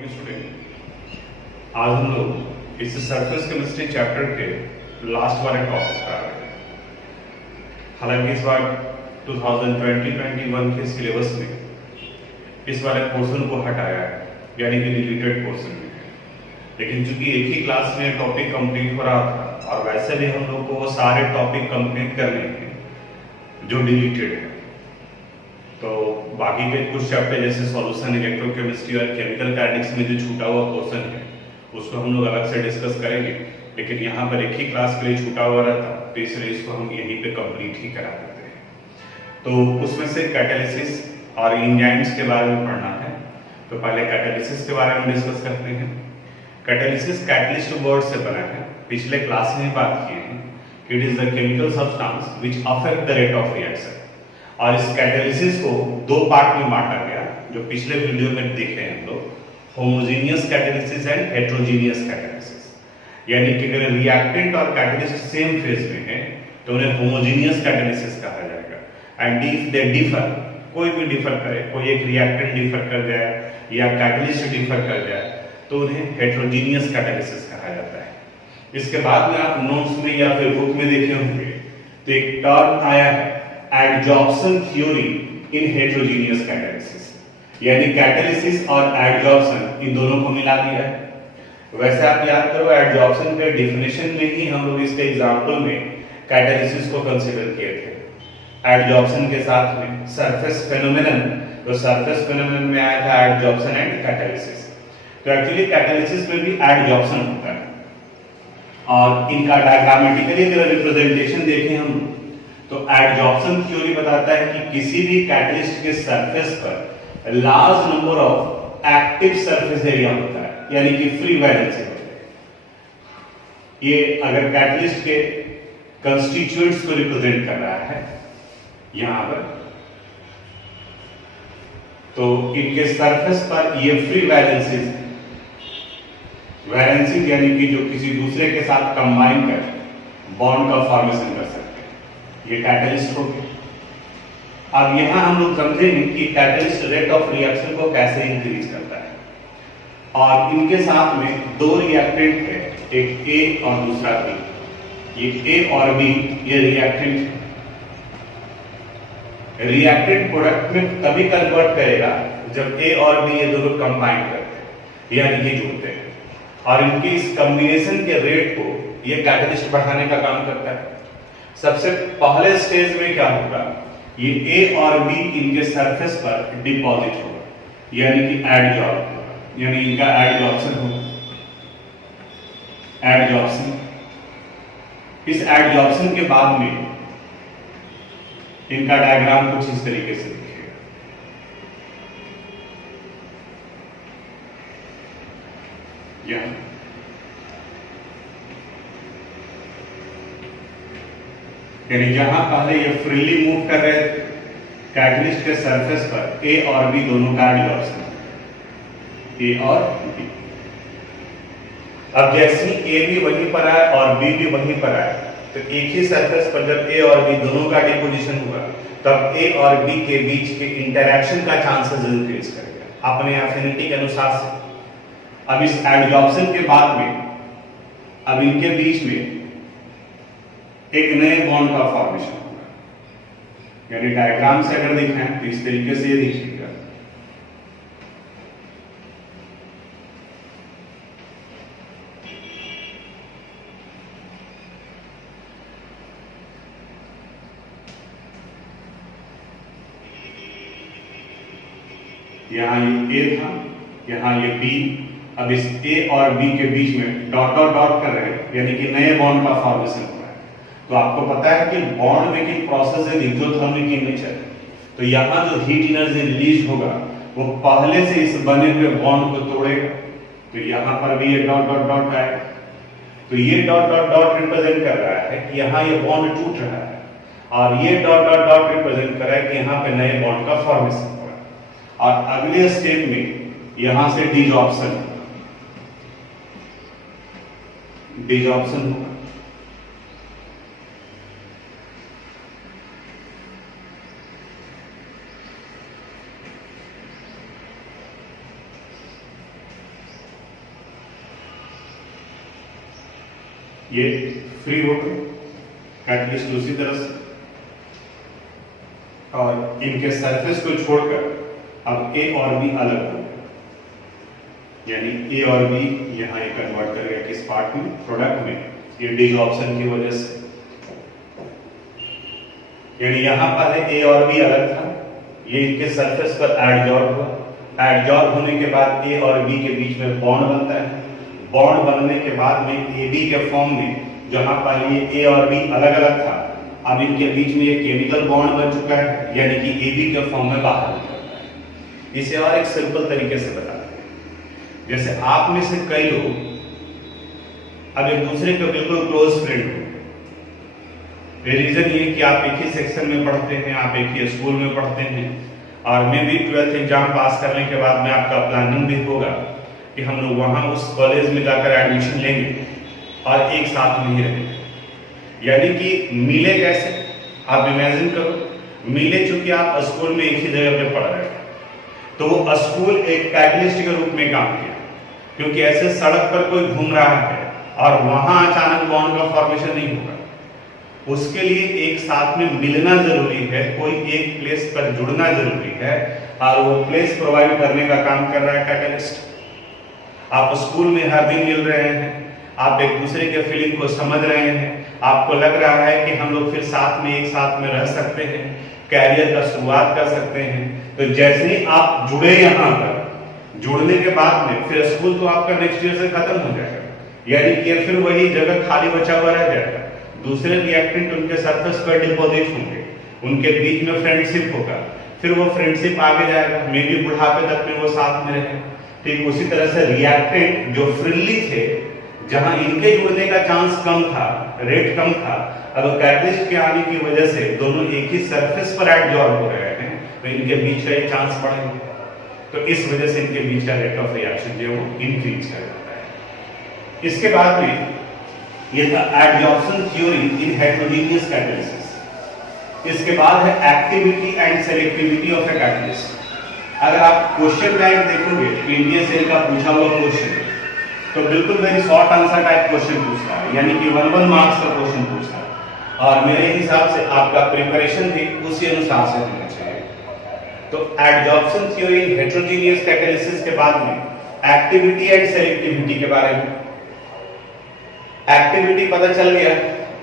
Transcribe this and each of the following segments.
Morning student. आज हम लोग इस सरफेस केमिस्ट्री चैप्टर के लास्ट वाले टॉपिक पर आ गए। हालांकि इस बार 2020-21 के सिलेबस में इस वाले पोर्शन को हटाया है, यानी कि डिलीटेड पोर्शन में है। लेकिन चूंकि एक ही क्लास में टॉपिक कंप्लीट हो रहा था और वैसे भी हम लोग को वो सारे टॉपिक कंप्लीट करने हैं जो डिलीटेड है, तो बाकी के कुछ चैप्टर जैसे सॉल्यूशन, इलेक्ट्रोकेमिस्ट्री और केमिकल काइनेटिक्स में जो छूटा हुआ पोर्शन है उसको हम लोग अलग से डिस्कस करेंगे। लेकिन यहाँ पर एक ही क्लास के लिए छूटा हुआ रहता, तो इसलिए इसको हम यहीं पे कंप्लीट ही करा देते हैं। तो उसमें से कैटालिसिस और एंजाइम्स के बारे में पढ़ना है। तो पहले कैटालिसिस के बारे में डिस्कस करते हैं। कैटालिसिस कैटलिस्ट वर्ड से बना है। पिछले क्लास में बात किए हैं कि it is the chemical substance which affect the rate of reaction. और इस कैटालिसिस को दो पार्ट में बांटा गया, जो पिछले वीडियो में देखे हैं हम लोग, homogeneous catalysis and heterogeneous catalysis. यानी कि अगर रिएक्टेंट और कैटालिस्ट सेम फेज में है तो उन्हें होमोजेनियस कैटालिसिस कहा जाएगा। एंड इफ दे डिफर, कोई भी डिफर करे, कोई एक रिएक्टेंट डिफर कर जाए या कैटालिस्ट डिफर कर जाए, तो उन्हें हेटेरोजेनियस कैटालिसिस कहा जाता है। इसके बाद में आप नोट्स में या फिर बुक में देखे होंगे तो एक टर्म आया है एडजॉर्प्शन थ्योरी इन हेटेरोजेनियस कैटालिसिस, यानी कैटालिसिस और एडजॉर्प्शन इन दोनों को मिला दिया है। वैसे आप याद करो, एडजॉर्प्शन के डेफिनेशन में ही हम लोग इसके एग्जांपल में कैटालिसिस को कंसीडर किए थे। एडजॉर्प्शन के साथ में सरफेस फेनोमेनन, तो सरफेस फेनोमेनन में आया था एडजॉर्प्शन एंड कैटालिसिस। तो एक्चुअली कैटालिसिस में भी एडजॉर्प्शन होता है और इनका डायग्रामेटिकली अगर रिप्रेजेंटेशन देखें हम तो एडजॉर्प्शन थ्योरी बताता है कि किसी भी कैटलिस्ट के सरफेस पर large number of active surface area होता है, यानी कि फ्री वैलेंसी होता है। ये अगर कैटलिस्ट के कंस्टिट्यूएंट्स को रिप्रेजेंट कर रहा है यहां पर, तो इनके सरफेस पर ये फ्री वैलेंसी यानी कि जो किसी दूसरे के साथ कंबाइन कर बॉन्ड का फॉर्मेशन कर सकते हैं, ये कैटलिस्ट हो गया। अब यहां हम लोग समझेंगे कि कैटलिस्ट रेट ऑफ रिएक्शन को कैसे इंक्रीज करता है। और इनके साथ में दो रिएक्टेंट है, एक ए और दूसरा बी। ये ए और बी ये रिएक्टेंट है। रिएक्टेंट प्रोडक्ट में तभी कन्वर्ट करेगा जब ए और बी ये दोनों कंबाइन करते हैं, यानी कि जुड़ते हैं। और इनके इस कॉम्बिनेशन के रेट को ये कैटलिस्ट बढ़ाने का काम करता है। सबसे पहले स्टेज में क्या होगा, ये ए और बी इनके सरफेस पर डिपॉजिट होगा, यानी कि एडजॉर्ब होगा, यानी इनका एडजॉर्प्शन होगा। एडजॉर्प्शन, इस एडजॉर्प्शन के बाद में इनका डायग्राम कुछ इस तरीके से दिखेगा। यहां यानी जहां पहले ये फ्रीली मूव कर रहे थे कैटलिस्ट के सरफेस पर ए और बी दोनों का एडजॉर्प्शन, ए और बी। अब जैसे ही ए भी वहीं पर आए और बी भी वहीं पर आए, तो एक ही सरफेस पर जब ए और बी दोनों का डिपोजिशन हुआ, तब ए और बी के बीच के इंटरैक्शन का चांसेस इंक्रीज करेगा अपने एफिनिटी के अनुसार से। अब इस एडजॉर्प्शन के बाद में अब इनके बीच में एक नए बॉन्ड का फॉर्मेशन होगा। यानी डायग्राम से अगर दिखाएं तो इस तरीके से ये दिखेगा। यहां ये ए था, यहां ये बी। अब इस ए और बी के बीच में डॉट डॉट डॉट कर रहे हैं, यानी कि नए बॉन्ड का फॉर्मेशन। तो आपको पता है कि बॉन्ड मेकिंग प्रोसेस है एक्सोथर्मिक इन नेचर। तो यहां जो हीट एनर्जी रिलीज होगा वो पहले से इस बने हुए बॉन्ड को तोड़ेगा। तो यहां पर भी ये डॉट डॉट डॉट आएगा। तो ये डॉट डॉट डॉट रिप्रेजेंट कर रहा है कि यहां ये बॉन्ड टूट रहा है, और ये डॉट डॉट डॉट रिप्रेजेंट कर रहा है कि यहां पे नए बॉन्ड का फॉर्मेशन हो रहा है। और अगले स्टेप में यहां से डिजॉर्प्शन होगा। ये फ्री O2 कैटलिस्ट उसी तरह से, और इनके सरफेस को छोड़कर अब A और B अलग हो गए, यानी A और B यहाँ ये कन्वर्ट कर गया किस पार्ट में, प्रोडक्ट में, ये डिसऑर्प्शन की वजह से। यानी यहाँ पहले A और B अलग था, ये इनके सरफेस पर एडजॉर्ब हुआ, एडजॉर्ब होने के बाद A और B के बीच में बॉन्ड बनता है, बॉन्ड बनने के बाद में AB के फॉर्म में, जहां पर ये A और B अलग अलग था, अब इनके बीच में ये केमिकल बॉन्ड बन चुका है, यानी कि AB के फॉर्म में बाहर निकलता है। इसे और एक सिंपल तरीके से बताते हैं, जैसे आप में से कई लोग अब एक दूसरे के बिल्कुल क्लोज फ्रेंड हो, रीजन ये कि आप एक ही सेक्शन में पढ़ते हैं, आप एक ही स्कूल में पढ़ते हैं, और मे भी 12th एग्जाम पास करने के बाद में आपका प्लानिंग भी होगा कि हम लोग वहां उस कॉलेज में जाकर एडमिशन लेंगे और एक साथ में ही रहेंगे। यानी कि मिले कैसे, आप इमेजिन करो, मिले चूंकि आप स्कूल में एक ही जगह पे पढ़ रहे हैं, तो वो स्कूल एक कैटलिस्ट के रूप में काम किया, क्योंकि ऐसे सड़क पर कोई घूम रहा है और वहां अचानक बॉन्ड का फॉर्मेशन नहीं होगा, उसके लिए एक साथ में मिलना जरूरी है, कोई एक प्लेस पर जुड़ना जरूरी है, और वो प्लेस प्रोवाइड करने का काम कर रहा है कैटलिस्ट। आप स्कूल में हर दिन मिल रहे हैं, आप एक दूसरे के फीलिंग को समझ रहे हैं, आपको लग रहा है कि हम लोग फिर साथ में एक साथ में रह सकते हैं, कैरियर का शुरुआत कर सकते हैं। तो जैसे ही आप जुड़े यहाँ पर, जुड़ने के बाद में फिर स्कूल तो आपका नेक्स्ट ईयर से खत्म हो जाएगा, यानी कि फिर वही जगह खाली बचा हुआ रह जाएगा, दूसरे रिएक्टेंट उनके सरफेस पर डिपॉजिट होंगे, उनके बीच में फ्रेंडशिप होगा, फिर वो फ्रेंडशिप आगे जाएगा, मे भी बुढ़ापे तक में वो साथ में रहे। ठीक उसी तरह से रिएक्टेंट जो फ्रीली थे, जहां इनके जुड़ने का चांस कम था, रेट कम था, अब कैटलिस्ट के आने की वजह से दोनों एक ही सरफेस पर एडजॉर्ब हो रहे हैं, तो इनके बीच का चांस बढ़ेगा, तो इस वजह से इनके बीच का रेट ऑफ रिएक्शन जो है वो इंक्रीज कर जाता है। इसके बाद में ये था एडजॉर्प्शन थ्योरी इन हेटेरोजेनियस कैटलिसिस। इसके बाद है activity and selectivity of a catalyst. अगर आप क्वेश्चन बैंक देखोगे, पीडीएस सेल का पूछा हुआ क्वेश्चन, तो बिल्कुल very short answer type question पूछता है, यानी कि 1 मार्क्स का क्वेश्चन पूछता है, और मेरे हिसाब से आपका प्रिपरेशन भी उसी अनुसार से होना चाहिए। तो एडजॉर्प्शन थ्योरी इन हेटेरोजेनियस कैटलिसिस के बाद में एक्टिविटी एंड सेलेक्टिविटी के बारे में। एक्टिविटी पता चल गया,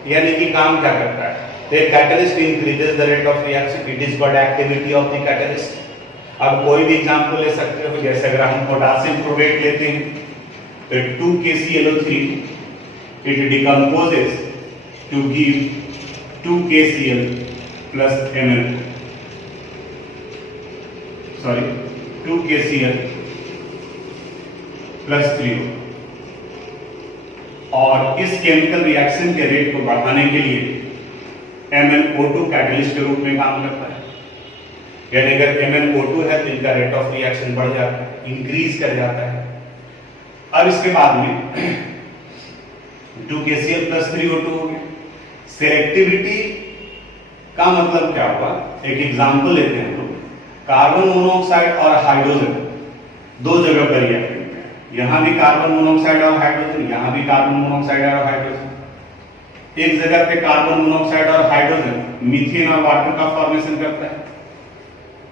यानी कि काम क्या करता है, the catalyst increases the rate of reaction, it is called activity of the catalyst। अब कोई भी एग्जांपल ले सकते हो, जैसे अगर हम पोटेशियम क्लोराइड लेते हैं तो 2KClO3 it decomposes to give 2KCl plus Ml, sorry 2KCl plus 3O, और इस केमिकल रिएक्शन के रेट को बढ़ाने के लिए MnO2 कैटलिस्ट के रूप में काम करता है। यानी अगर MnO2 है तो इनका रेट ऑफ रिएक्शन बढ़ जाता है, इंक्रीज कर जाता है। अब इसके बाद में 2KCl plus 3O2 हो गया। सिलेक्टिविटी का मतलब क्या हुआ, एक एग्जांपल लेते हैं हम लोग, कार्बन मोनोऑक्साइड और हाइड्रोजन दो जगह पर रिएक्ट करते हैं, यहां भी कार्बन मोनोऑक्साइड और हाइड्रोजन, यहां भी कार्बन मोनोऑक्साइड और हाइड्रोजन। एक जगह पे कार्बन मोनोऑक्साइड और हाइड्रोजन मीथेन और वाटर का फॉर्मेशन करता है,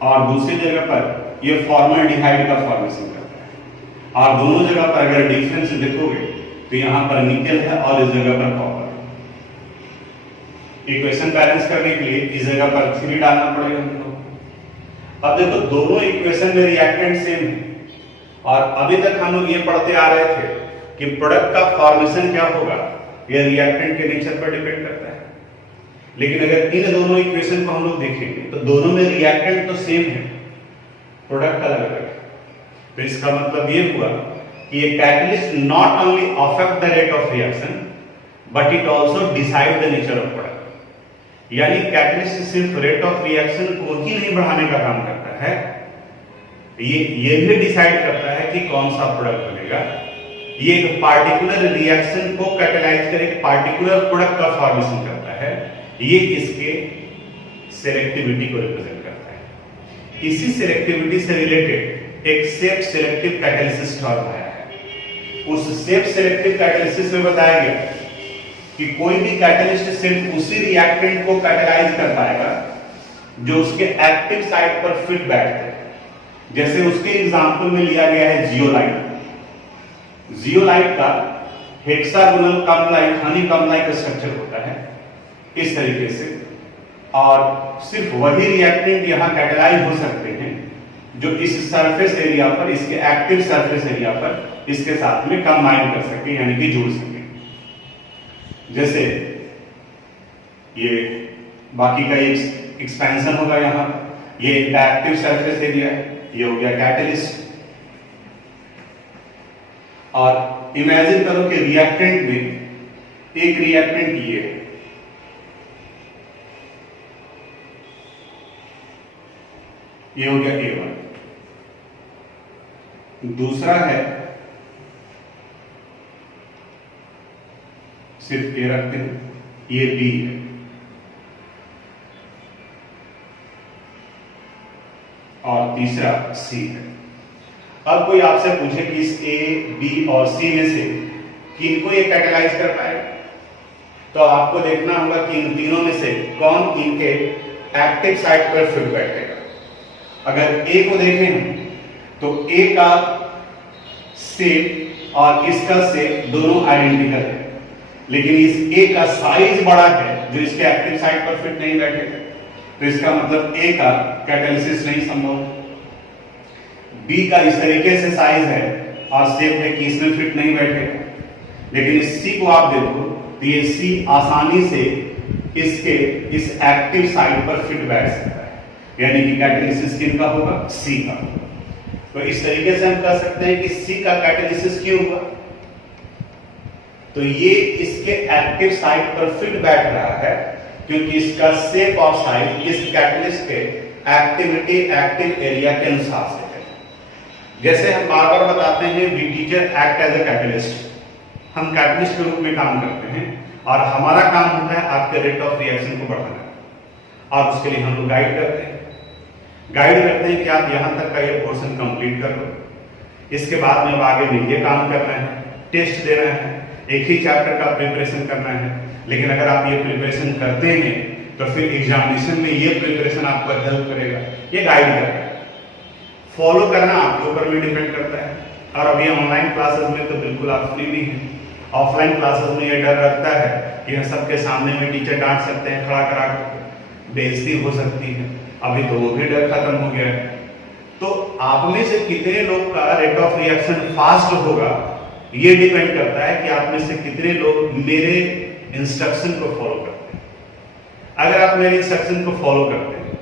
और दूसरी जगह पर ये फॉर्मल्डिहाइड का फॉर्मेशन करता है। और दोनों जगह पर अगर डिफरेंस देखोगे तो यहां पर निकल है और इस जगह पर कॉपर। इक्वेशन बैलेंस करने के लिए इस जगह पर 3 डालना पड़ेगा हमको। अब देखो दोनों इक्वेशन में रिएक्टेंट सेम है, और अभी तक हम लोग ये पढ़ते आ रहे थे कि प्रोडक्ट का फॉर्मेशन क्या होगा यह रिएक्टेंट के नेचर पर डिपेंड करता है। लेकिन अगर इन दोनों इक्वेशन को हम लोग देखेंगे तो दोनों में रिएक्टेंट तो सेम है, प्रोडक्ट अलग अलग है। तो इसका मतलब ये हुआ कि ये catalyst not only affect the rate of reaction but it also decide the nature of product. यानी कैटलिस्ट सिर्फ रेट ऑफ रिएक्शन को ही नहीं बढ़ाने का काम करता है, ये भी डिसाइड करता है कि कौन सा प्रोडक्ट बनेगा। ये एक पार्टिकुलर रिएक्शन को कैटेलाइज कर एक पार्टिकुलर प्रोडक्ट का फॉर्मेशन करता है, ये इसके सिलेक्टिविटी को रिप्रेजेंट करता है। इसी सिलेक्टिविटी से रिलेटेड एक सेफ सिलेक्टिव कैटालिसिस टर्म आया है। उस सेफ सिलेक्टिव कैटालिसिस में बताया गया कि कोई भी कैटलिस्ट सिर्फ उसी रिएक्टेंट को कैटेलाइज कर पाएगा जो उसके एक्टिव साइट पर फिट बैठते हैं। जैसे उसके एग्जांपल में लिया गया है जियोलाइट। जियोलाइट का हेक्सागोनल कम लाइक हनी कम लाइक स्ट्रक्चर होता है इस तरीके से, और सिर्फ वही रिएक्टेंट यहां कैटेलाइज हो सकते हैं जो इस सरफेस एरिया पर, इसके एक्टिव सरफेस एरिया पर इसके साथ में कंबाइन कर सके, यानी कि जुड़ सके। जैसे ये बाकी का एक्सपेंशन होगा, यहां ये एक्टिव सरफेस एरिया है, ये हो गया कैटलिस्ट। और इमेजिन करो कि रिएक्टेंट में एक रिएक्टेंट ये है, ये हो गया A1, दूसरा है, सिर्फ A रखते हैं, ये B है, और तीसरा C है। अब कोई आपसे पूछे कि इस A, B और C में से किनको ये कैटेलाइज कर पाएगा, तो आपको देखना होगा कि इन तीनों में से कौन इनके एक्टिव साइट पर फिट बैठेगा। अगर A को देखें तो A का शेप और इसका शेप दोनों आइडेंटिकल है, लेकिन इस A का साइज बड़ा है जो इसके एक्टिव साइट पर फिट नहीं बैठेगा, तो इसका मतलब A का कैटालिसिस नहीं संभव। B का इस तरीके से साइज है और शेप है कि इसमें फिट नहीं बैठेगा, लेकिन इस C को आप देखो तो ये C आसानी से इसके इस एक्टिव साइट पर फिट बैठ सकता है, यानी कि कैटालिसिस किसका होगा, C का। तो इस तरीके से हम कह सकते हैं कि C का कैटालिसिस क्यों हुआ, तो ये इसके एक्टिव साइट पर फिट बैठ रहा है क्योंकि इसका शेप और साइज इस कैटलिस्ट के एक्टिविटी एक्टिव एरिया के अनुसार से है। जैसे हम बार बार बताते हैं we teacher act as a catalyst, हम कैटलिस्ट के रूप में काम करते हैं और हमारा काम होता है आपके रेट ऑफ रिएक्शन को बढ़ाना, और उसके लिए हम लोग गाइड करते हैं कि आप यहां तक का ये पोर्शन कंप्लीट कर लो, इसके बाद में अब आगे में ये काम करना है, टेस्ट देना है, एक ही चैप्टर का प्रिपरेशन करना है। लेकिन अगर आप ये प्रिपरेशन करते हैं तो फिर एग्जामिनेशन में ये प्रिपरेशन आपको हेल्प करेगा, ये गाइड करेगा। फॉलो करना आपके ऊपर भी डिपेंड करता है, और अभी ऑनलाइन क्लासेस में तो बिल्कुल आप फ्री भी हैं। ऑफलाइन क्लासेस में ये डर रखता है कि सबके सामने में टीचर डांट सकते हैं, खड़ा करा कर बेइज्जती हो सकती है, अभी तो वो भी डर खत्म हो गया है। तो आप में से कितने लोग का रेट ऑफ रिएक्शन फास्ट होगा ये डिपेंड करता है कि आप में से कितने लोग मेरे इंस्ट्रक्शन को फॉलो करते हैं। अगर आप मेरे इंस्ट्रक्शन को फॉलो करते हैं,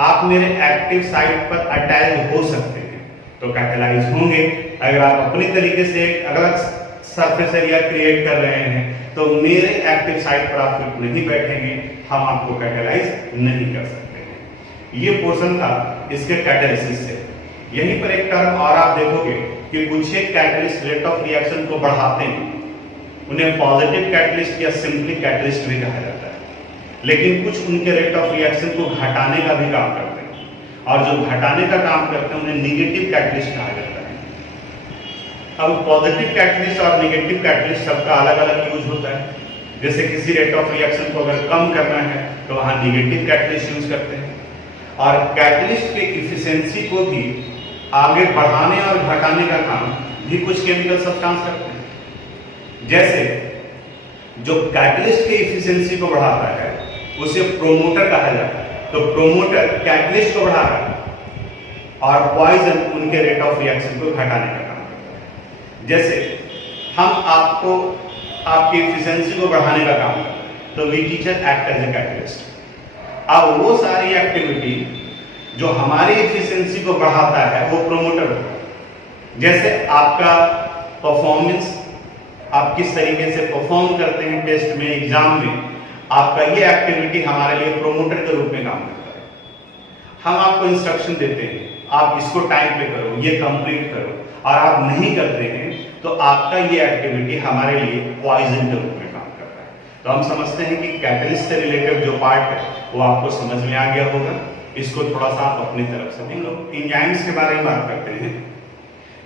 आप मेरे एक्टिव साइट पर अटैच हो सकते हैं तो कैटेलाइज होंगे। अगर आप अपनी तरीके से एक अलग सरफेस एरिया क्रिएट कर रहे हैं तो मेरे एक्टिव साइट पर आप फिट नहीं बैठेंगे, हम आपको कैटेलाइज नहीं कर सकते हैं। ये पोर्शन था इसके कैटेलिसिस से। यहीं पर एक टर्म और आप देखोगे कि कुछ एक कैटलिस्ट रेट ऑफ रिएक्शन को बढ़ाते हैं, उन्हें पॉजिटिव कैटलिस्ट या सिंपली कैटलिस्ट भी कहा जाता है, लेकिन कुछ उनके रेट ऑफ रिएक्शन को घटाने का भी काम करते हैं, और जो घटाने का काम करते हैं उन्हें निगेटिव कैटलिस्ट कहा जाता है। अब पॉजिटिव कैटलिस्ट और निगेटिव कैटलिस्ट सबका अलग अलग यूज होता है। जैसे किसी रेट ऑफ रिएक्शन को अगर कम करना है तो वहां निगेटिव कैटलिस्ट यूज करते हैं, और कैटलिस्ट के इफिशिएंसी को भी आगे बढ़ाने और घटाने का काम भी कुछ केमिकल सब्सटेंस करते हैं। जैसे जो कैटलिस्ट के इफिशिएंसी को बढ़ाता है उसे प्रोमोटर कहा जाता है, तो प्रोमोटर कैटलिस्ट को बढ़ा रहा है और पॉइजन उनके रेट ऑफ रिएक्शन को घटाने का काम करता है। जैसे हम आपको आपकी इफिशिएंसी को बढ़ाने का काम करते हैं तो we teacher act as a catalyst. अब वो सारी एक्टिविटी जो हमारी इफिशिएंसी को बढ़ाता है वो प्रोमोटर होता है। जैसे आपका परफॉर्मेंस, आप किस तरीके से परफॉर्म करते हैं टेस्ट में, एग्जाम में, आपका ये एक्टिविटी हमारे लिए प्रोमोटर के रूप में काम करता है। हम आपको इंस्ट्रक्शन देते हैं, आप इसको टाइम पे करो, ये कंप्लीट करो, और आप नहीं करते हैं तो आपका ये एक्टिविटी हमारे लिए पॉइजन के रूप में काम करता है। तो हम समझते हैं कि कैटलिस्ट से रिलेटेड जो पार्ट है वो आपको समझ में आ गया होगा। इसको थोड़ा सा आप अपनी तरफ से हम लोग एंजाइम्स के बारे में बात करते हैं।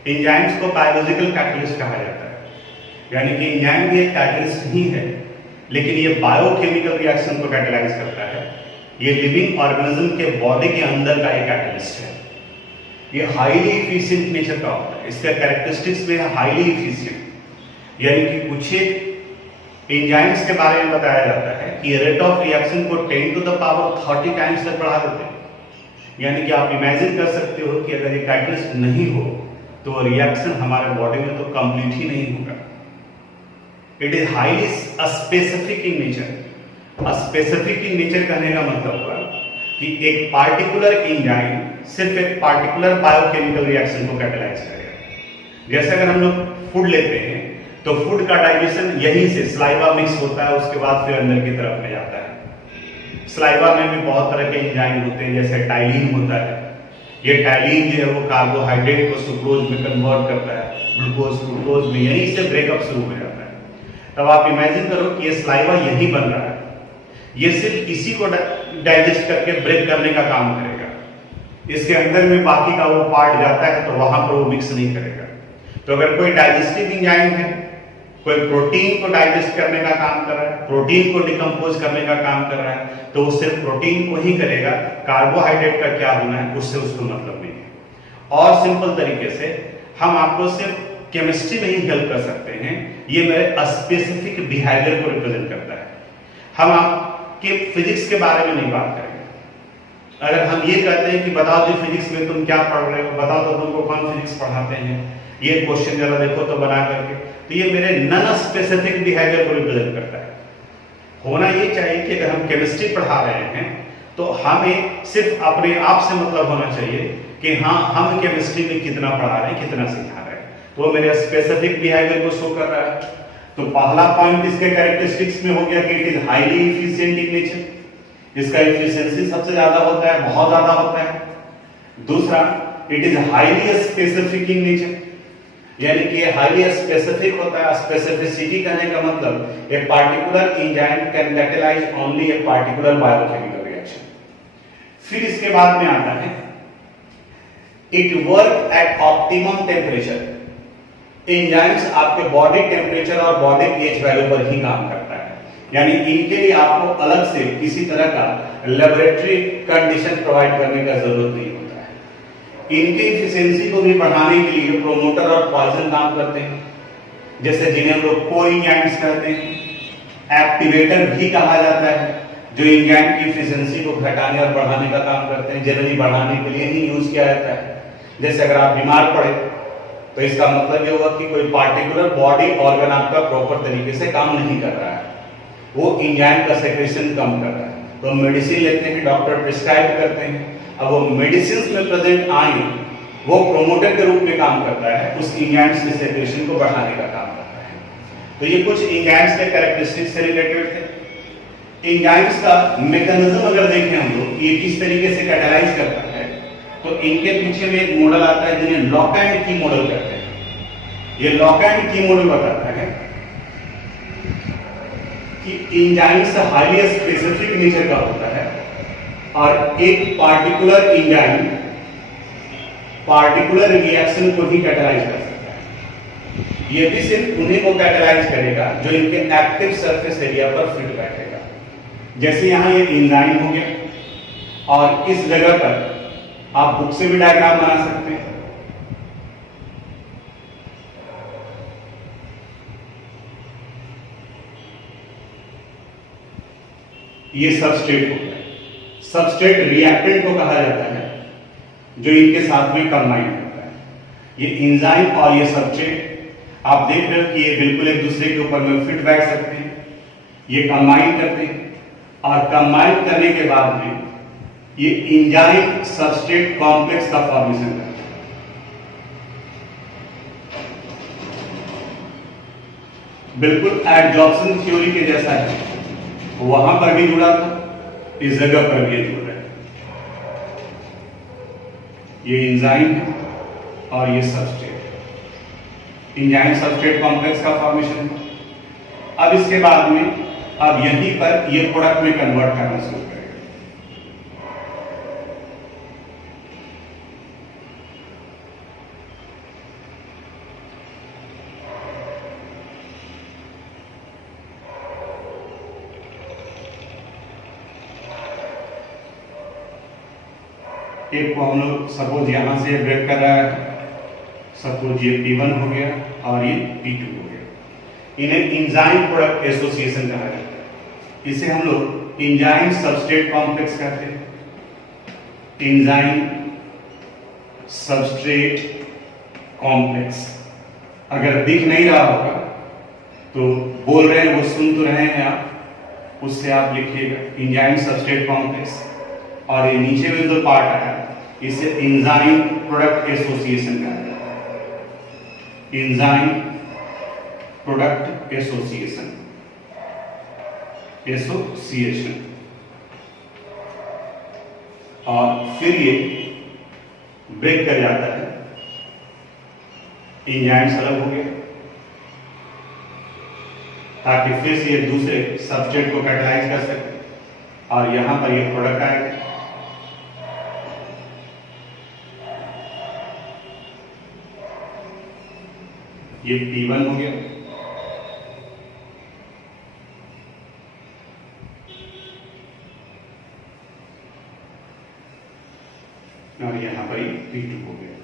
एंजाइम्स को बायोलॉजिकल कैटलिस्ट कहा जाता है, यानी कि एंजाइम भी एक कैटलिस्ट ही है, लेकिन ये बायोकेमिकल रिएक्शन को कैटेलाइज करता है। ये लिविंग ऑर्गेनिज्म के बॉडी के अंदर का एक कैटलिस्ट है। ये हाईली इफिशिएंट नेचर का होता है। इसका कैरेक्टरिस्टिक्स में है हाईली इफिशिएंट, यानी कि कुछ एंजाइम्स के बारे में बताया जाता है कि रेट ऑफ रिएक्शन को 10 to the power 30 टाइम्स तक बढ़ा देते हैं। यानी कि आप इमेजिन कर सकते हो कि अगर ये कैटलिस्ट नहीं हो तो रिएक्शन हमारे बॉडी में तो कंप्लीट ही नहीं होगा। It is highly specific in nature. Specific in nature कहने का मतलब हुआ कि एक पार्टिकुलर एंजाइम सिर्फ एक पार्टिकुलर बायोकेमिकल रिएक्शन को कैटेलाइज करेगा। जैसे अगर हम लोग फूड लेते हैं तो फूड का डाइजेशन यहीं से स्लाइवा मिक्स होता है, उसके बाद फिर अंदर की तरफ में जाता है। स्लाइवा में भी बहुत तरह के एंजाइम होते हैं, जैसे टाइलिन होता है। ये टाइलिन जो है वो कार्बोहाइड्रेट को सुक्रोज में कन्वर्ट करता है, ग्लूकोज फ्रूक्टोज में, यहीं से ब्रेकअप शुरू हो जाता है। तब आप इमेजिन करो कि ये स्लाइवा यहीं बन रहा है, ये सिर्फ इसी को डाइजेस्ट करके ब्रेक करने का काम करेगा। इसके अंदर में बाकी का वो पार्ट जाता है तो वहां पर वो मिक्स नहीं करेगा। तो अगर कोई डाइजेस्टिव एंजाइम है, कोई प्रोटीन को डाइजेस्ट करने का काम कर रहा है, प्रोटीन को डिकम्पोज करने का काम कर रहा है, तो वो सिर्फ प्रोटीन को ही करेगा। कार्बोहाइड्रेट का क्या होना है उससे उसको मतलब नहीं है। और सिंपल तरीके से हम आपको सिर्फ केमिस्ट्री में ही हेल्प कर सकते हैं। ये मेरे स्पेसिफिक बिहेवियर को रिप्रेजेंट करता है। हम आपके फिजिक्स के बारे में नहीं बात करेंगे। अगर हम ये कहते हैं कि बताओ जी फिजिक्स में तुम क्या पढ़ रहे हो, बताओ तो तुमको कौन फिजिक्स पढ़ाते हैं, ये क्वेश्चन जरा देखो तो बना करके, तो ये मेरे नॉन स्पेसिफिक बिहेवियर को रिप्रेजेंट करता है। होना ये चाहिए कि अगर हम केमिस्ट्री पढ़ा रहे हैं तो हमें सिर्फ अपने आप से मतलब होना चाहिए कि हाँ हम केमिस्ट्री में कितना पढ़ा रहे हैं, कितना सिखा रहे हैं, तो वो मेरे स्पेसिफिक बिहेवियर को शो कर रहा है। तो पहला पॉइंट इसके कैरेक्टरिस्टिक्स में हो गया कि it is highly efficient in nature. इसका इफिशिएंसी सबसे ज्यादा होता है, बहुत ज्यादा होता है। दूसरा, it is highly specific in nature, यानी कि हाईली स्पेसिफिक होता है। स्पेसिफिसिटी कहने का मतलब a particular enzyme can catalyse only a particular biochemical reaction. फिर इसके बाद में आता है it work at optimum temperature. Enzymes आपके बॉडी टेम्परेचर और बॉडी पीएच वैल्यू पर ही काम करता है, यानी इनके लिए आपको अलग से किसी तरह का लेबोरेटरी कंडीशन प्रोवाइड करने का जरूरत नहीं होता है। इनकी एफिशिएंसी को भी बढ़ाने के लिए प्रोमोटर और पॉइजन काम करते हैं, जैसे जिन्हें हम लोग कोएंजाइम्स कहते हैं। एक्टिवेटर भी कहा जाता है, जो एंजाइम की एफिशिएंसी को घटाने और बढ़ाने का काम करते हैं। जनरली बढ़ाने के लिए ही यूज किया जाता है। जैसे अगर आप बीमार पड़े तो इसका मतलब ये हुआ कि कोई पार्टिकुलर बॉडी ऑर्गन आपका प्रॉपर तरीके से काम नहीं कर रहा है, वो एंजाइम का सेक्रेशन कम कर रहा है, तो मेडिसिन लेते हैं, डॉक्टर प्रिस्क्राइब करते हैं। अब वो मेडिसिन में प्रेजेंट आए वो प्रोमोटर के रूप में काम करता है, उस एंजाइम्स के सेक्रेशन को बढ़ाने का काम करता है। तो ये कुछ एंजाइम्स के कैरेक्टरिस्टिक्स से रिलेटेड थे। एंजाइम्स का मैकेनिज्म अगर देखें हम लोग ये किस तरीके से कैटेलाइज करता है, तो इनके पीछे में एक मॉडल आता है जिन्हें लॉक एंड की मॉडल कहते हैं। ये लॉक एंड की मॉडल बताता है कि एंजाइम्स हाईली स्पेसिफिक नेचर का होता है और एक पार्टिकुलर एंजाइम पार्टिकुलर रिएक्शन को ही कैटेलाइज कर सकता है। ये भी सिर्फ उन्हीं को कैटेलाइज करेगा जो इनके एक्टिव सरफेस एरिया पर फिट बैठेगा। जैसे यहां ये एंजाइम हो गया और इस जगह पर आप बुक से भी डायग्राम बना सकते हैं। ये सबस्ट्रेट हो गया। सबस्ट्रेट रिएक्टेंट को कहा जाता है जो इनके साथ में कंबाइन होता है। ये एंजाइम और ये सबस्ट्रेट आप देख रहे हो कि ये बिल्कुल एक दूसरे के ऊपर में फिट बैठ सकते हैं। ये कंबाइन करते हैं और कंबाइन करने के बाद में ये एंजाइम सबस्ट्रेट कॉम्प्लेक्स का फॉर्मेशन करता है। बिल्कुल एडजॉर्प्शन थ्योरी के जैसा है, वहां पर भी जुड़ा था, इस जगह पर भी जुड़ रहा है। ये एंजाइम है और ये सबस्ट्रेट, एंजाइम सबस्ट्रेट कॉम्प्लेक्स का फॉर्मेशन है। अब इसके बाद में अब यहीं पर ये प्रोडक्ट में कन्वर्ट करना शुरू करेगा। एक को हम लोग सपोज यहाँ से ब्रेक कर रहा है, सपोज ये P1 हो गया और ये P2 हो गया। इन्हें इंजाइम प्रोडक्ट एसोसिएशन कहा जाता है। इसे हम लोग इंजाइम सबस्ट्रेट कॉम्प्लेक्स कहते हैं। इंजाइम सबस्ट्रेट कॉम्प्लेक्स अगर दिख नहीं रहा होगा तो बोल रहे हैं वो सुन तो रहे हैं आप, उससे आप लिखिएगा इंजाइम सबस्ट्रेट कॉम्प्लेक्स, और ये नीचे में जो पार्ट आया इसे इंजाइम प्रोडक्ट एसोसिएशन कहा जाता है। इंजाइम प्रोडक्ट एसोसिएशन और फिर ये ब्रेक कर जाता है, इंजाइम्स अलग हो गए ताकि फिर से ये दूसरे सबस्ट्रेट को कैटालाइज कर सके और यहां पर ये प्रोडक्ट आएगा। ये P1 हो गया और यहां पर ये P2 हो गया।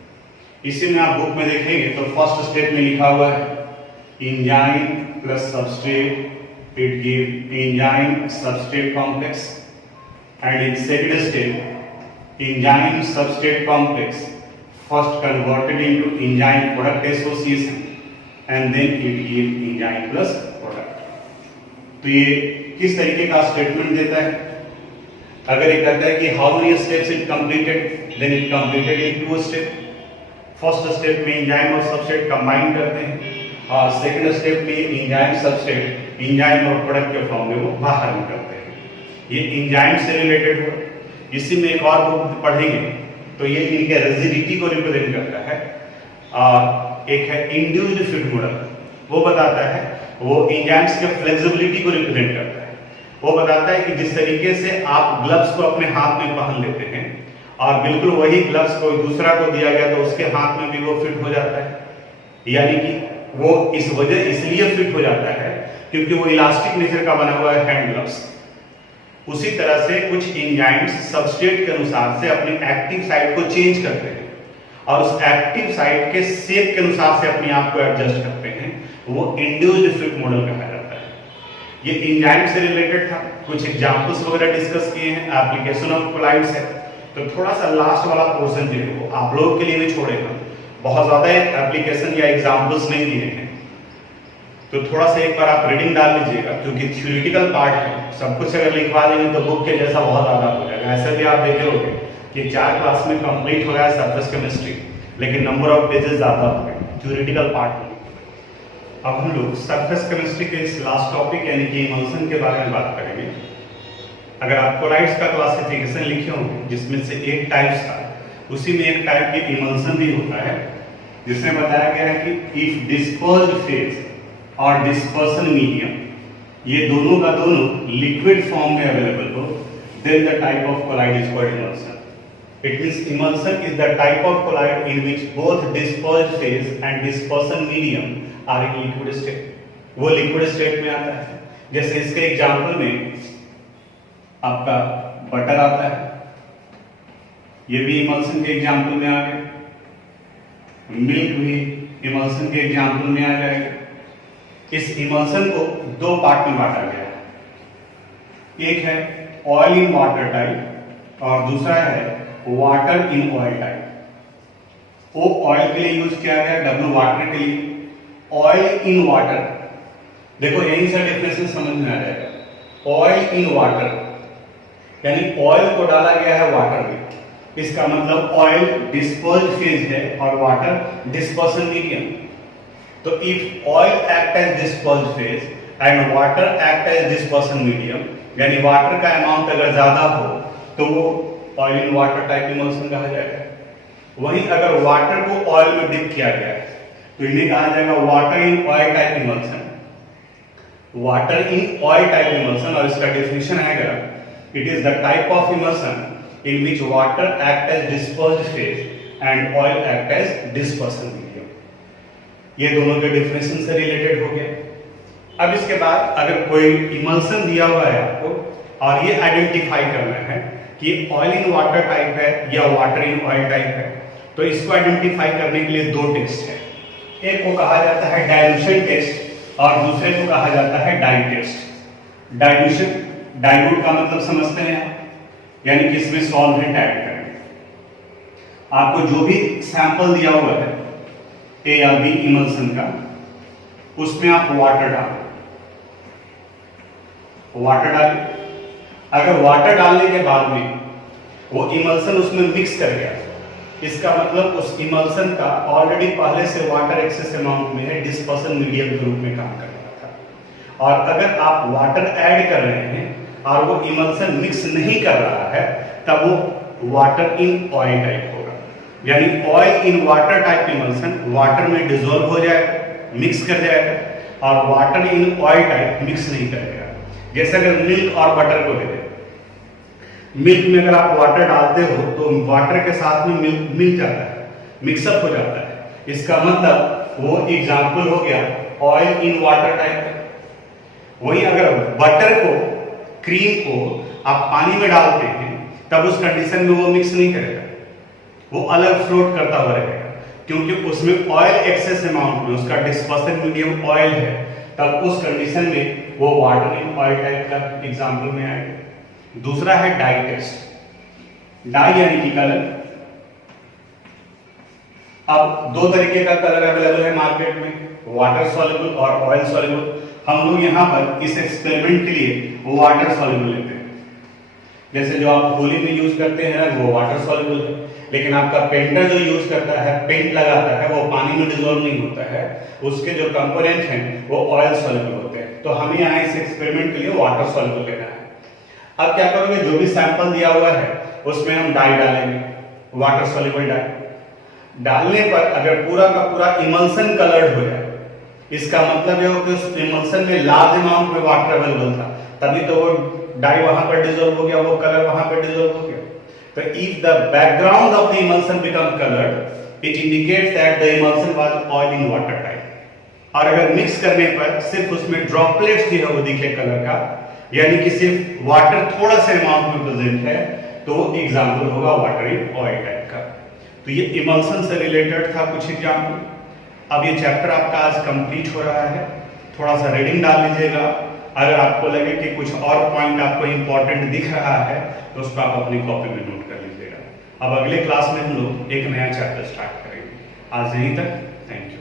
इसी में आप बुक में देखेंगे तो फर्स्ट स्टेप में लिखा हुआ है enzyme plus substrate, it give enzyme substrate complex, and in second step enzyme substrate complex first converted into enzyme product association and then it give enzyme plus product। तो ये किस तरीके का स्टेटमेंट देता है? अगर ये कहता है कि how many steps it completed, then it completed in 2 steps। First step में एंजाइम और सबस्ट्रेट कंबाइन करते हैं और सेकंड स्टेप में एंजाइम सबस्ट्रेट एंजाइम और प्रोडक्ट के फॉर्म में वो बाहर निकलते हैं। ये एंजाइम से रिलेटेड हो। इसी में एक और बुक पढ़ेंगे तो ये इनके रिजिडिटी को रिप्रेजेंट करता है और एक है इंड्यूस्ड फिट मॉडल, वो बताता है वो एंजाइम्स के फ्लेक्सिबिलिटी को रिप्रेजेंट करता है। वो बताता है कि जिस तरीके से आप ग्लव्स को अपने हाथ में पहन लेते हैं और बिल्कुल वही ग्लव्स कोई दूसरा को दिया गया तो उसके हाथ में भी वो फिट हो जाता है, यानी कि वो इस वजह इसलिए फिट हो जाता है क्योंकि वो इलास्टिक नेचर का बना हुआ है हैंड ग्लव्स। उसी तरह से कुछ एंजाइम्स सबस्ट्रेट के अनुसार से अपने एक्टिव साइट को चेंज करते हैं और उस एक्टिव साइट के शेप के अनुसार से अपने आप को एडजस्ट करते हैं, वो इंड्यूस्ड फिट मॉडल कहा जाता है। ये एंजाइम से रिलेटेड था, कुछ एग्जांपल्स वगैरह डिस्कस किए हैं, एप्लीकेशन ऑफ कोलाइड्स है। तो थोड़ा सा लास्ट वाला पोर्शन जो है वो आप लोगों के लिए भी छोड़े हम, बहुत ज्यादा एप्लीकेशन या एग्जांपल्स नहीं दिए हैं, तो थोड़ा सा एक बार आप रीडिंग डाल लीजिएगा क्योंकि थ्योरेटिकल पार्ट है, सब कुछ अगर लिखवा देंगे तो बुक के जैसा बहुत ज्यादा हो जाएगा। ऐसे भी आप देखे होंगे कि 4 क्लास में कंप्लीट हो गया सरफेस केमिस्ट्री, लेकिन नंबर ऑफ पेजेस ज्यादा हो गए थ्योरेटिकल पार्ट में। अब हम लोग सरफेस केमिस्ट्री के इस लास्ट टॉपिक यानी कि इमल्सन के बारे में बात करेंगे। अगर आप कोलाइड्स का क्लासिफिकेशन लिखे होंगे जिसमें से एक टाइप्स था, उसी में एक टाइप की इमल्सन भी होता है जिसमें बताया गया है कि इफ डिस्पर्स्ड फेज और डिस्पर्सन मीडियम ये दोनों का दोनों लिक्विड फॉर्म में अवेलेबल हो, then the type of colloid is called emulsion. It means emulsion is the type of colloid in which both dispersed phase and dispersion medium are in liquid state. वो liquid state में आता है। जैसे इसके example में आपका butter आता है, ये भी इमल्सन के एग्जाम्पल में आ गया, मिल्क भी इमल्सन के एग्जाम्पल में आ जाएगा। इस इमल्सन को 2 पार्ट में बांटा गया है, एक है ऑयल इन वाटर टाइप और दूसरा है वाटर इन ऑयल टाइप। ओ ऑयल के लिए यूज किया गया, डब्ल्यू वाटर के लिए। ऑयल इन वाटर, देखो यही सा डिफरेंस समझ में आ जाएगा। ऑयल इन वाटर यानी ऑयल को डाला गया है वाटर में, इसका मतलब ऑयल डिस्पर्स्ड फेज है और वाटर डिस्पर्सन मीडियम। तो if oil act as dispersed phase and water act as dispersion medium, यानी वाटर का अमाउंट अगर ज्यादा हो तो वो oil in water type emulsion कहा जाएगा। वहीं अगर वाटर को ऑयल में डिप किया गया है तो इन्हें कहा जाएगा water in oil type emulsion. Water in oil type emulsion, और इसका डेफिनेशन आएगा it is the type of emulsion in which water act as dispersed phase and oil act as dispersion medium। ये दोनों के डिफिनेशन से related हो गया। अब इसके बाद अगर कोई इमल्सन दिया हुआ है आपको और ये आइडेंटिफाई करना है कि ऑयल इन वाटर टाइप है या वाटर इन ऑयल टाइप है, तो इसको आइडेंटिफाई करने के लिए दो टेस्ट है। एक को कहा जाता है डाइल्यूशन टेस्ट और दूसरे को कहा जाता है डाई टेस्ट। डाइल्यूशन, डाइल्यूट का मतलब समझते हैं आप, यानी कि इसमें सॉल्वेंट ऐड करें। आपको जो भी सैंपल दिया हुआ है ए या बी इमल्सन का, उसमें आप वाटर डालें, वाटर डालें। अगर वाटर डालने के बाद में वो इमल्सन उसमें मिक्स कर गया, इसका मतलब उस इमल्सन का ऑलरेडी पहले से वाटर एक्सेस अमाउंट में है, डिस्पर्सन मीडियम के रूप में काम कर रहा था। और अगर आप वाटर ऐड कर रहे हैं और वो इमल्सन मिक्स नहीं कर रहा है, तब वो वाटर इन ऑयल टाइप होगा। यानी oil in water type emulsion water में डिसॉल्व हो जाएगा, मिक्स कर जाएगा, और water in oil type mix नहीं करेगा। जैसे अगर मिल्क और बटर को ले लें, मिल्क में अगर आप वाटर डालते हो तो वाटर के साथ में मिल्क मिल जाता है, मिक्सअप हो जाता है। इसका मतलब वो एग्जाम्पल हो गया ऑयल इन वाटर टाइप का। वही अगर बटर को, क्रीम को आप पानी में डालते हैं, तब उस कंडीशन में वो मिक्स नहीं करेगा, वो अलग फ्लोट करता हुआ रहेगा, क्योंकि उसमें ऑयल एक्सेस अमाउंट में, उसका डिस्पर्सन मीडियम ऑयल है। तब उस कंडीशन में वो वाटर इन ऑयल टाइप का एग्जाम्पल में आएगा। दूसरा है डाई टेस्ट। डाई यानी कि कलर। अब दो तरीके का कलर अवेलेबल है मार्केट में, वाटर सॉल्युबल और ऑयल सॉल्युबल। हम लोग यहाँ पर इस एक्सपेरिमेंट के लिए वाटर सॉल्युबल लेते हैं। जैसे जो आप होली में यूज करते हैं वो वाटर सॉल्युबल है, लेकिन आपका पेंटर जो यूज करता है, पेंट लगाता है, वो पानी में डिसॉल्व नहीं होता है, उसके जो कंपोनेंट हैं वो ऑयल सॉल्युबल होते हैं। तो हमें यहाँ इस एक्सपेरिमेंट के लिए वाटर सॉल्युबल लेना है। अब क्या करोगे, जो भी सैंपल दिया हुआ है उसमें हम डाई डालेंगे, वाटर सॉल्युबल डाई। डालने पर अगर पूरा का पूरा इमल्सन कलर्ड हो जाए, इसका मतलब ये हो कि उस इमल्सन में लार्ज अमाउंट में वाटर अवेलेबल था, तभी तो वो डाई वहां पर डिसॉल्व हो गया, वो कलर वहां पर डिसॉल्व हो गया। तो if the background of the emulsion become coloured, it indicates that the emulsion was oil in water type. और अगर मिक्स करने पर सिर्फ उसमें ड्रॉपलेट्स जो है वो दिखे कलर का, यानी कि सिर्फ वाटर थोड़ा सा अमाउंट में प्रेजेंट है, तो एग्जाम्पल होगा वाटर इन ऑयल टाइप का। तो ये इमल्सन से रिलेटेड था कुछ एग्जाम्पल। अब ये चैप्टर आपका आज कंप्लीट हो रहा है, थोड़ा सा रीडिंग डाल लीजिएगा। अगर आपको लगे कि कुछ और पॉइंट आपको इंपॉर्टेंट दिख रहा है तो उसको आप अपनी कॉपी में नोट कर लीजिएगा। अब अगले क्लास में हम लोग एक नया चैप्टर स्टार्ट करेंगे। आज यहीं तक, थैंक यू।